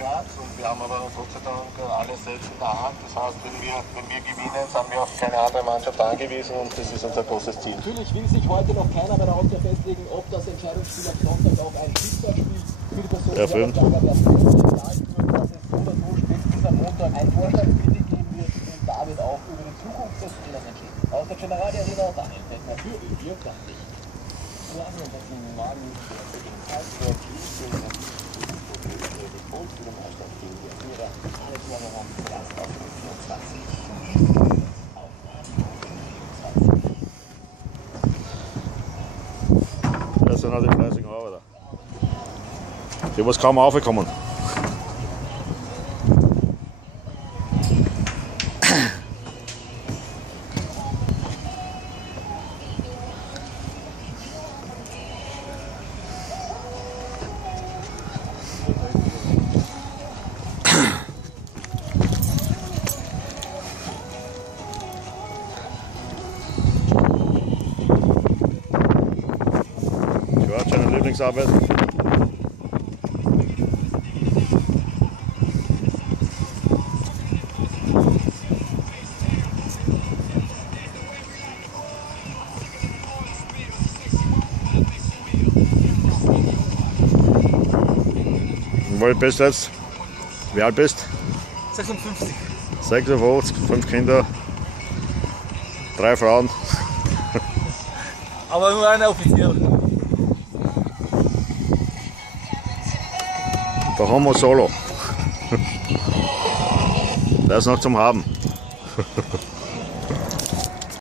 Platz und wir haben aber Gott sei Dank alles selbst in der Hand. Das heißt, wenn wir gewinnen, sind wir auf keine andere Mannschaft angewiesen und das ist unser großes Ziel. Natürlich will sich heute noch keiner bei der Austria festlegen, ob das Entscheidungsspiel am Sonntag auch ein Schicksalsspiel für die Person Ja, filmt. dass es so oder so spätestens am Montag ein Vorstandsmeeting geben wird und damit auch über die Zukunft des Trainers entschieden. Aus der Generali Arena Daniel Fettner für Ö24. Wir haben uns jetzt im Magen Das sind auch die fleißigen Arbeiter. Die was kaum raufkommen. Schwarz, seine Lieblingsarbeit. Wie alt bist du jetzt? Wie alt bist 56. 56, 5 Kinder, 3 Frauen. Aber nur eine offiziell. Da haben wir Solo. Der ist noch zum Haben.